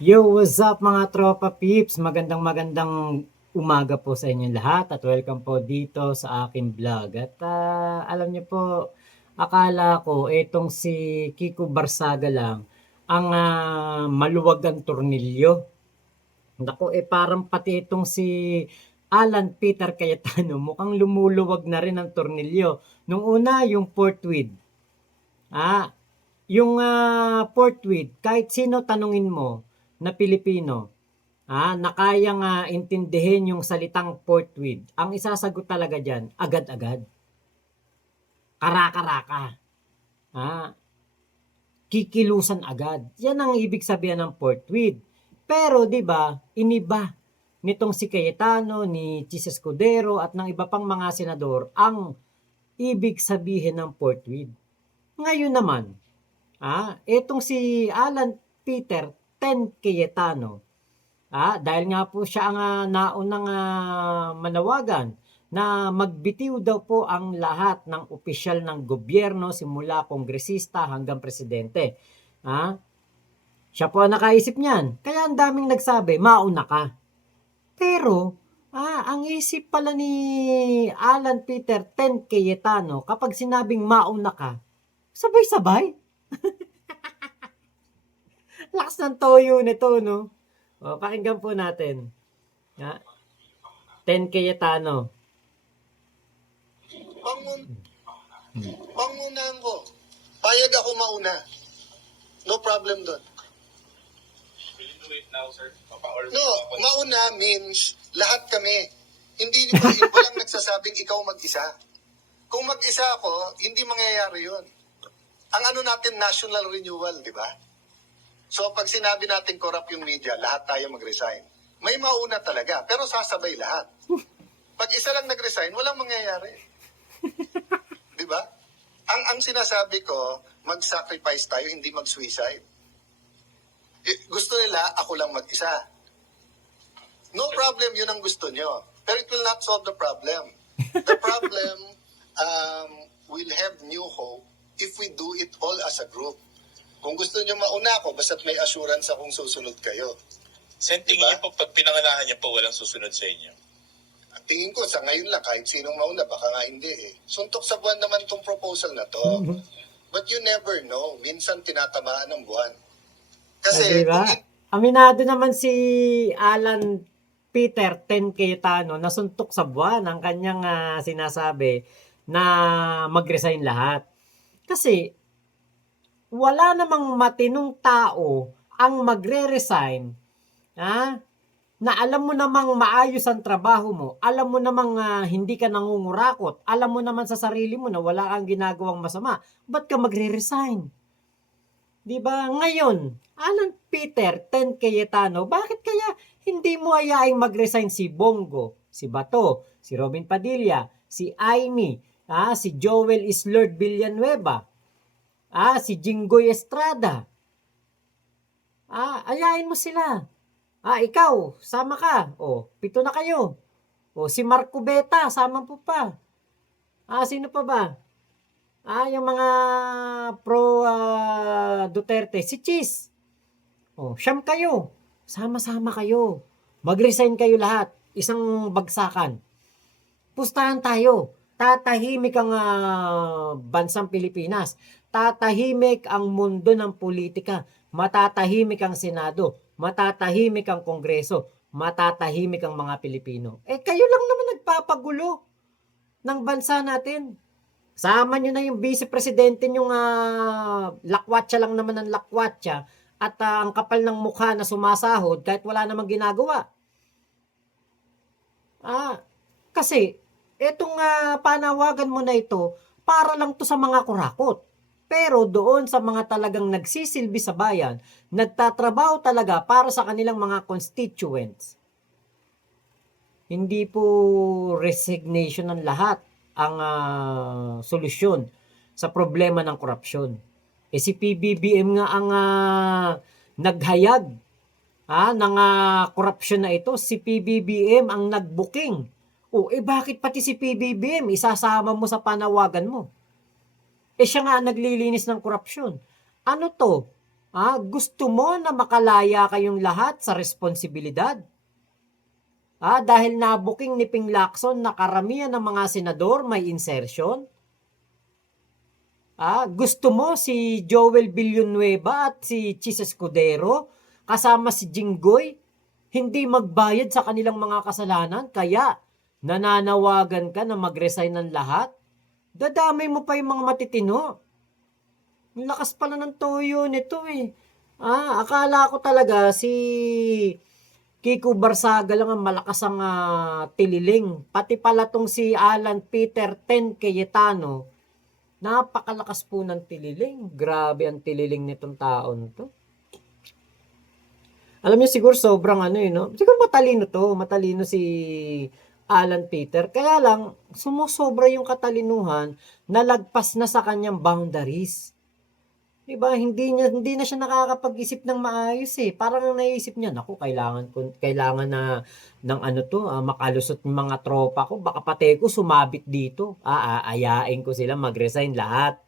Yo, what's up mga tropa peeps? Magandang umaga po sa inyong lahat at welcome po dito sa aking vlog. At alam niyo po, akala ko etong si Kiko Barsaga lang ang maluwag ang tornilyo. Naku, parang pati itong si Alan Peter Cayetano mukhang lumuluwag na rin ang tornilyo. Nung una, yung Portweed. Ah, yung Portweed, kahit sino tanungin mo na Pilipino, na kayang intindihin yung salitang Portweed, ang isasagot talaga dyan, agad-agad. Karaka-raka. Ah, Kikilusan agad. Yan ang ibig sabihin ng Portweed. Pero 'di ba, iniba nitong si Cayetano, ni Chis Escudero at ng iba pang mga senador ang ibig sabihin ng Portweed. Ngayon naman, etong si Alan Peter Ten Cayetano, dahil nga po siya ang naunang manawagan na magbitiw daw po ang lahat ng opisyal ng gobyerno simula kongresista hanggang presidente. Siya po ang nakaisip niyan. Kaya ang daming nagsabi, mauna ka. Pero, ang isip pala ni Alan Peter Ten Cayetano kapag sinabing mauna ka, sabay-sabay. Lakas ng toyo nito, no? Pakinggan po natin. Ha? Ten Cayetano. Pangunahan ko. Payag ako mauna. No problem doon. No, mauna means lahat kami. Hindi ko walang nagsasabing ikaw mag-isa. Kung mag-isa ako, hindi mangyayari yun. Ang ano natin, national renewal, di ba? So pag sinabi natin corrupt yung media, lahat tayo mag-resign. May mauna talaga, pero sasabay lahat. Pag isa lang nag-resign, walang mangyayari. Di ba? Ang sinasabi ko, mag-sacrifice tayo, hindi mag-suicide. Gusto nila, ako lang mag-isa. No problem, yun ang gusto nyo. Pero it will not solve the problem. The problem will have new hope if we do it all as a group. Kung gusto nyo mauna ako, basta't may assurance akong susunod kayo. Sen, tingin niyo po, pag pinangalahan niyo po, walang susunod sa inyo? At tingin ko, sa ngayon lang, kahit sinong mauna, baka nga hindi eh. Suntok sa buwan naman tong proposal na to. But you never know. Minsan tinatamaan ng buwan. Kasi, Diba? Aminado naman si Alan Peter Ten Cayetano na suntok sa buwan ang kanyang sinasabi na mag-resign lahat. Kasi wala namang matinong tao ang magre-resign na alam mo namang maayos ang trabaho mo, alam mo namang hindi ka nangungurakot, alam mo naman sa sarili mo na wala kang ginagawang masama, ba't ka magre-resign? Diba? Ngayon, Alan Peter Ten Cayetano, bakit kaya hindi mo ayaing mag-resign si Bongo, si Bato, si Robin Padilla, si Amy, si Joel Islord Villanueva, si Jinggoy Estrada. Ayain mo sila. Ikaw, sama ka. 7 na kayo. Si Marco Beta, sama po pa. Sino pa ba? Yung mga pro Duterte, si Chis. 9 kayo. Sama-sama kayo. Mag-resign kayo lahat. Isang bagsakan. Pustahan tayo. Tatahimik ang bansang Pilipinas. Tatahimik ang mundo ng politika. Matatahimik ang Senado. Matatahimik ang Kongreso. Matatahimik ang mga Pilipino. Kayo lang naman nagpapagulo ng bansa natin. Sama nyo na yung vice presidente nyong lakwatsa lang naman ng lakwatsa at ang kapal ng mukha na sumasahod kahit wala namang ginagawa. Kasi etong panawagan mo na ito, para lang to sa mga kurakot. Pero doon sa mga talagang nagsisilbi sa bayan, nagtatrabaho talaga para sa kanilang mga constituents. Hindi po resignation ng lahat ang solusyon sa problema ng korupsyon. Si PBBM nga ang naghayag ng korupsyon na ito. Si PBBM ang nagbuking. Bakit pati si PBBM isasama mo sa panawagan mo? Siya nga naglilinis ng korupsyon. Ano to? Gusto mo na makalaya kayong lahat sa responsibilidad? Dahil nabuking ni Ping Lacson na karamihan ng mga senador may insertion? Gusto mo si Joel Villanueva at si Chis Escudero kasama si Jinggoy hindi magbayad sa kanilang mga kasalanan kaya nananawagan ka na mag-resign ng lahat? Dadamay mo pa yung mga matitino. Ang lakas pala ng toyo nito eh. Akala ko talaga si Kiko Barsaga lang ang malakas ang tililing. Pati pala tong si Alan Peter Ten Cayetano, napakalakas po ng tililing. Grabe ang tililing nitong taon to. Alam niyo siguro sobrang no? Siguro matalino to. Matalino si Alan Peter. Kaya lang, sumusobra yung katalinuhan na lagpas na sa kanyang boundaries. Diba? Hindi na siya nakakapag-isip ng maayos eh. Parang naisip niya, naku, kailangan na ng makalusot ng mga tropa ko. Baka pati ko sumabit dito. Aayain ko sila mag-resign lahat.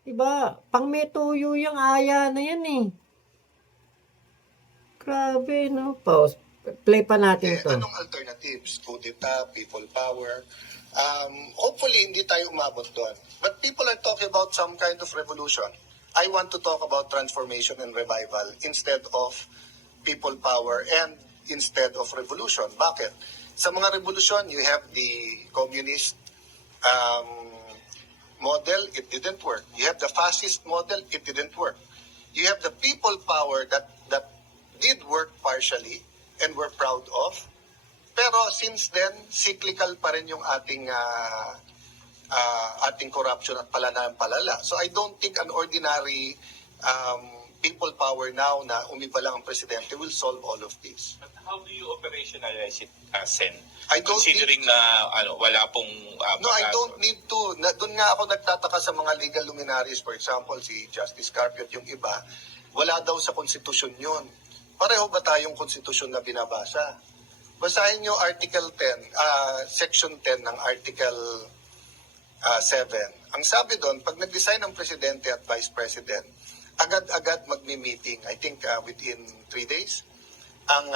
Diba? Pang metuyo yung aya na yan eh. Grabe, no? Pause. Play pa natin to. Anong alternatives? Kudeta, people power. Hopefully, hindi tayo umabot doon. But people are talking about some kind of revolution. I want to talk about transformation and revival instead of people power and instead of revolution. Bakit? Sa mga revolution, you have the communist model, it didn't work. You have the fascist model, it didn't work. You have the people power that did work partially and we're proud of. Pero since then, cyclical pa rin yung ating corruption at palala. So I don't think an ordinary people power now na umiba lang ang presidente will solve all of this. But how do you operationalize it, Sen? I don't Considering need na wala pong No, I don't need to. Doon nga ako nagtataka sa mga legal luminaries, for example, si Justice Carpio at yung iba, wala daw sa konstitusyon yun. Pareho ba tayong konstitusyon na binabasa? Basahin nyo Article 10, Section 10 ng Article 7. Ang sabi doon, pag nag-design ng Presidente at Vice President, agad-agad magmi-meeting, I think within 3 days, ang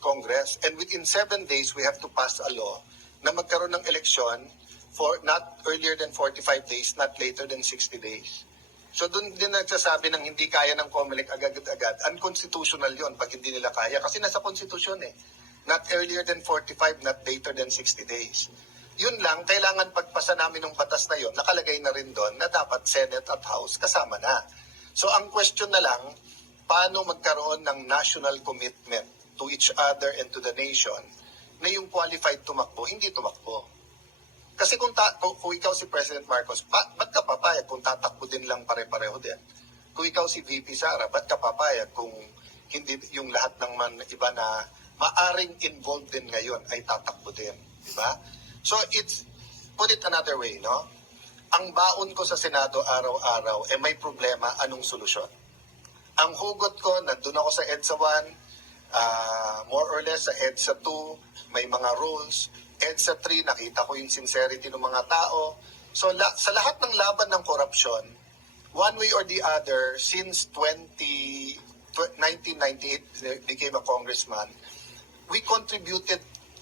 Congress. And within 7 days, we have to pass a law na magkaroon ng eleksyon for not earlier than 45 days, not later than 60 days. So doon din nagsasabi ng hindi kaya ng COMELEC agad-agad. Unconstitutional yon pag hindi nila kaya. Kasi nasa konstitusyon eh. Not earlier than 45, not later than 60 days. Yun lang, kailangan pagpasa namin ng batas na yon, nakalagay na rin doon na dapat Senate at House kasama na. So ang question na lang, paano magkaroon ng national commitment to each other and to the nation na yung qualified tumakbo, hindi tumakbo. Kasi kung ikaw si President Marcos, ba't ka papayag kung tatakbo din lang pare-pareho din? Kung ikaw si VP Sara, ba't ka papayag kung hindi yung lahat ng iba na maaring involved din ngayon ay tatakbo din? Diba? So put it another way, no? Ang baon ko sa Senado araw-araw, may problema, anong solusyon? Ang hugot ko, nandun ako sa EDSA 1, more or less sa EDSA 2, may mga rules. EDSA 3, nakita ko yung sincerity ng mga tao. So sa lahat ng laban ng korupsyon, one way or the other, since 1998, became a congressman, we contributed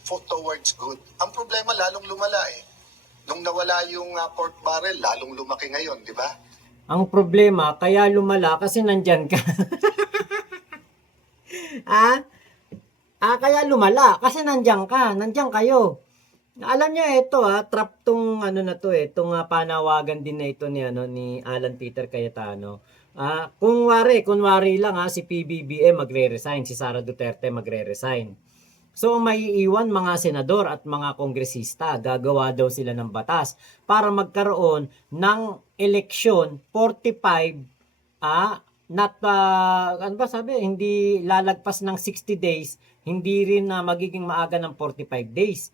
towards good. Ang problema, lalong lumala eh. Nung nawala yung pork barrel, lalong lumaki ngayon, di ba? Ang problema, kaya lumala kasi nandyan ka. Kaya lumala kasi nandyan ka, nandyan kayo. Alam niyo ito trap tong itong panawagan din na ito ni Alan Peter Cayetano. Kunwari lang si PBBM magre-resign, si Sara Duterte magre-resign. So may iiwan mga senador at mga kongresista, gagawa daw sila ng batas para magkaroon ng eleksyon 45 hindi lalagpas ng 60 days, hindi rin magiging maaga ng 45 days.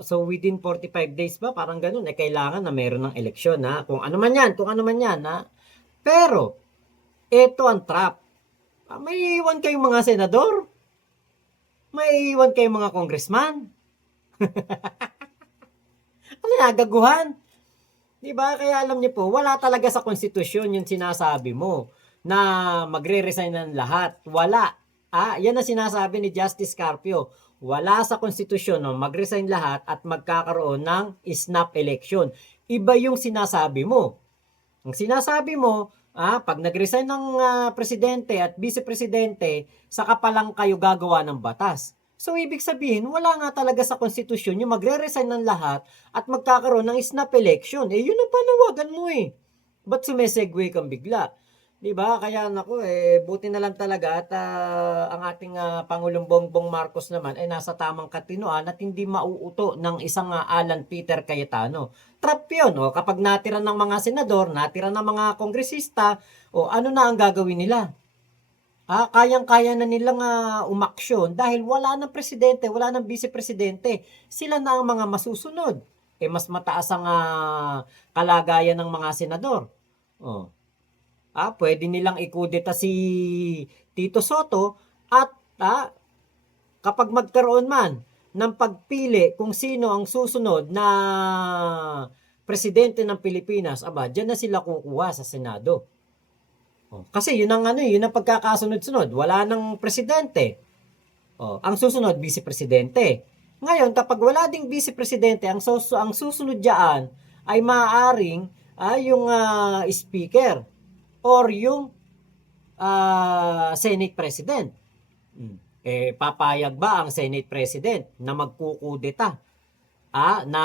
So within 45 days ba, parang ganun, kailangan na meron ng eleksyon, kung ano man yan, Pero, ito ang trap. May iwan kayong mga senador, may iwan kayong mga congressman. Ano nagaguhan? 'Di ba? Kaya alam niyo po, wala talaga sa konstitusyon yung sinasabi mo na magre-resign ng lahat. Wala. Yan ang sinasabi ni Justice Carpio. Wala sa konstitusyon no, mag-resign lahat at magkakaroon ng snap election. Iba yung sinasabi mo. Ang sinasabi mo, pag nag-resign ng presidente at vice-presidente, saka pa lang kayo gagawa ng batas. So, ibig sabihin, wala nga talaga sa konstitusyon yung magre-resign ng lahat at magkakaroon ng snap election. Yun ang panawagan mo eh. Ba't sumesegue kang bigla? 'Di ba? Kaya nako buti na lang talaga at ang ating Pangulong Bongbong Marcos naman ay nasa tamang katinoan at hindi mauuto ng isang Alan Peter Cayetano. Trap 'yun, kapag natira ng mga senador, natira ng mga kongresista, ano na ang gagawin nila? Kayang-kaya na nilang umaksyon dahil wala ng presidente, wala ng vice-presidente. Sila na ang mga masusunod. Mas mataas ang kalagayan ng mga senador. Oh. Pwede nilang ikudeta si Tito Soto at kapag magkaroon man ng pagpili kung sino ang susunod na presidente ng Pilipinas, diyan na sila kukuha sa Senado. Kasi yun ang yun ang pagkakasunod-sunod. Wala nang presidente. Ang susunod vice-presidente. Ngayon, kapag wala ding vice-presidente, ang susunod diyan ay maaaring yung speaker or yung Senate President. Papayag ba ang Senate President na magkukudeta? Na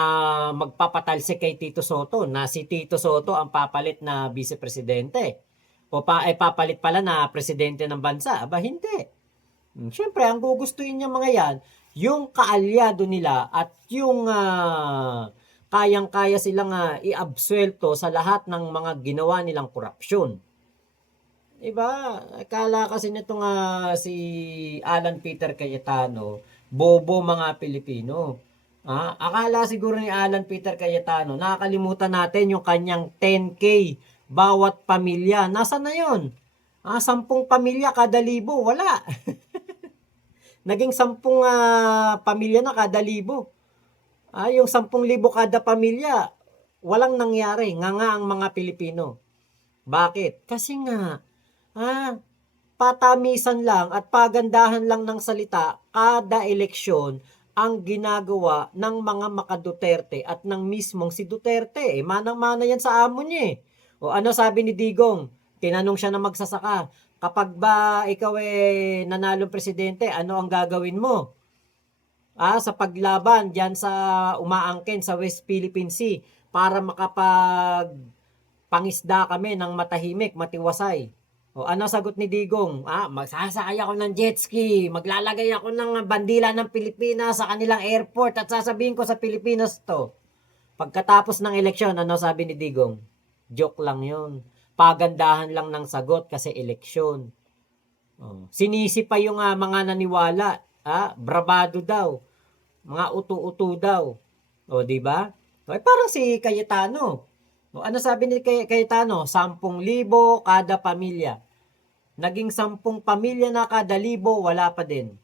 magpapatalsik kay Tito Soto na si Tito Soto ang papalit na Vice Presidente? O papalit pala na Presidente ng bansa? Hindi. Siyempre, ang gugustuhin niya mga yan, yung kaalyado nila at yung kayang-kaya silang i-absuelto sa lahat ng mga ginawa nilang korupsyon. Diba? Akala kasi nitong si Alan Peter Cayetano, bobo mga Pilipino. Akala siguro ni Alan Peter Cayetano, nakakalimutan natin yung kanyang 10K bawat pamilya. Nasaan na yun? 10 pamilya kada libo, wala. Naging 10 pamilya na kada libo. Yung 10,000 kada pamilya, walang nangyari. Nga ang mga Pilipino. Bakit? Kasi nga, patamisan lang at pagandahan lang ng salita kada eleksyon ang ginagawa ng mga maka-Duterte at ng mismong si Duterte. Manang-mana yan sa amo niya eh. Ano sabi ni Digong? Tinanong siya ng magsasaka, kapag ba ikaw nanalong presidente, ano ang gagawin mo? Sa paglaban diyan sa umaangkin sa West Philippine Sea para makapag pangisda kami ng matahimik, matiwasay. Ano sagot ni Digong? Magsasakay ako ng jet ski, maglalagay ako ng bandila ng Pilipinas sa kanilang airport at sasabihin ko sa Pilipinas to. Pagkatapos ng eleksyon, ano sabi ni Digong? Joke lang yun. Pagandahan lang ng sagot kasi eleksyon. Sinisi pa yung mga naniwala. Bravado daw. Mga utu-utu daw. Di ba? Parang si Cayetano. Ano sabi ni Cayetano? 10,000 kada pamilya. Naging 10 pamilya na kada libo, wala pa din.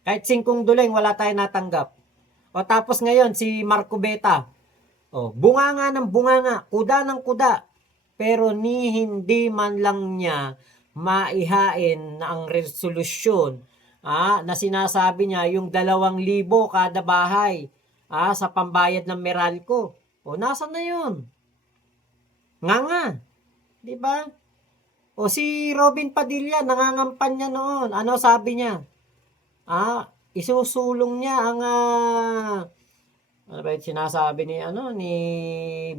Kahit 5 duleng, wala tayong natanggap. Tapos ngayon, si Marco Beta. Bunganga ng bunganga, kuda ng kuda. Pero hindi man lang niya maihain na ang resolusyon na sinasabi niya yung 2,000 kada bahay sa pambayad ng Meralco. Nasaan na yun? Nga. Di ba? Si Robin Padilla, nangangampanya noon. Ano sabi niya? Isusulong niya ang ano ba yung sinasabi ni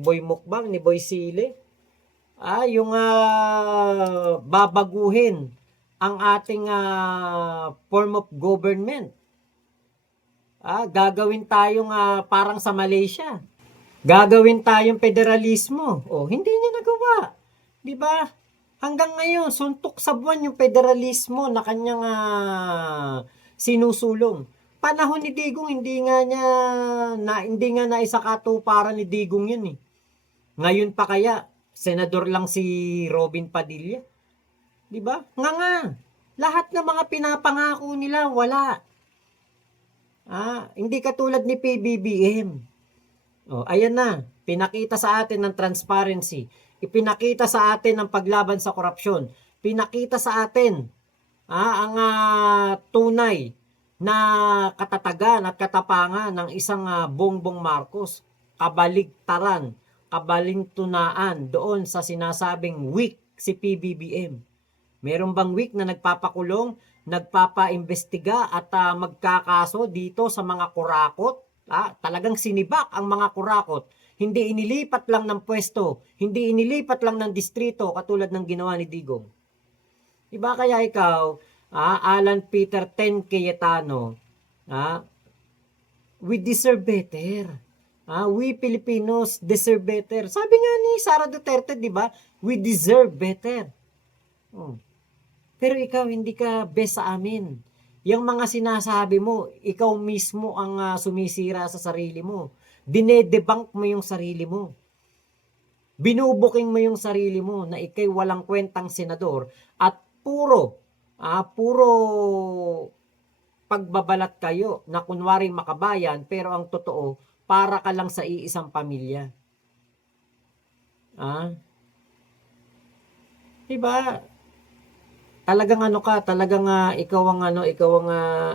Boy Mukbang, ni Boy Sile? Yung babaguhin ang ating form of government. Gagawin tayong parang sa Malaysia. Gagawin tayong federalismo. Hindi niya nagawa. Di ba? Hanggang ngayon, suntok sa buwan yung federalismo na kanyang sinusulong. Panahon ni Digong, hindi nga naisakatuparan ni Digong yun eh. Ngayon pa kaya, senador lang si Robin Padilla. Di ba? Nga. Lahat ng mga pinapangako nila, wala. Hindi katulad ni PBBM. Oh, ayan na. Pinakita sa atin ng transparency. Ipinakita sa atin ang paglaban sa korupsyon. Pinakita sa atin ang tunay na katatagan at katapangan ng isang Bongbong Marcos. Kabaligtaran, kabalintunaan doon sa sinasabing weak si PBBM. Meron bang weak na nagpapakulong, nagpapaimbestiga at magkakaso dito sa mga kurakot? Talagang sinibak ang mga kurakot. Hindi inilipat lang ng pwesto, hindi inilipat lang ng distrito katulad ng ginawa ni Digong. Diba kaya ikaw, Alan Peter Ten Cayetano, we deserve better. We Filipinos deserve better. Sabi nga ni Sara Duterte, di ba? We deserve better. Oh. Pero ikaw, hindi ka best sa amin. Yung mga sinasabi mo, ikaw mismo ang sumisira sa sarili mo. Dinedebunk mo yung sarili mo. Binubuking mo yung sarili mo na ikay walang kwentang senador at puro pagbabalat kayo na kunwaring makabayan pero ang totoo, para ka lang sa iisang pamilya. Diba? Talagang ikaw ang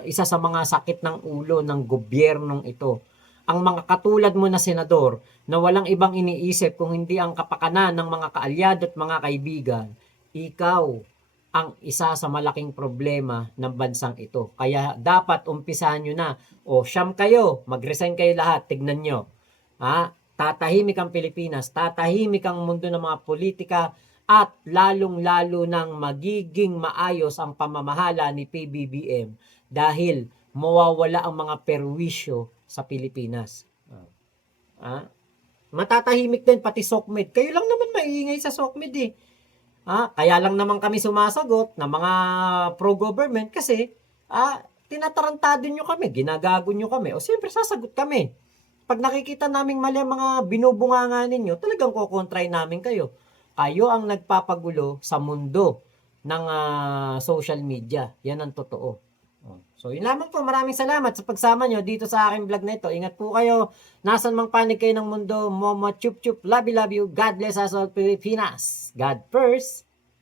isa sa mga sakit ng ulo ng gobyernong ito. Ang mga katulad mo na senador na walang ibang iniisip kung hindi ang kapakanan ng mga kaalyado at mga kaibigan, ikaw ang isa sa malaking problema ng bansang ito. Kaya dapat umpisahan nyo na. Siyam kayo, mag-resign kayo lahat, tignan nyo. Tatahimik ang Pilipinas, tatahimik ang mundo ng mga politika, at lalong-lalo nang magiging maayos ang pamamahala ni PBBM dahil mawawala ang mga perwisyo sa Pilipinas. Matatahimik din pati SOCMED. Kayo lang naman maingay sa SOCMED eh. Kaya lang naman kami sumasagot na mga pro-government kasi tinatarantado nyo kami, ginagago nyo kami. O siyempre sasagot kami. Pag nakikita naming mali ang mga binubunganga ninyo, talagang kukontray namin kayo. Kayo ang nagpapagulo sa mundo ng social media. Yan ang totoo. So, yun lamang po. Maraming salamat sa pagsama nyo dito sa aking vlog na ito. Ingat po kayo. Nasan mang panig kayo ng mundo. Momo chup chup. Love you, love you. God bless us all, Pilipinas. God first.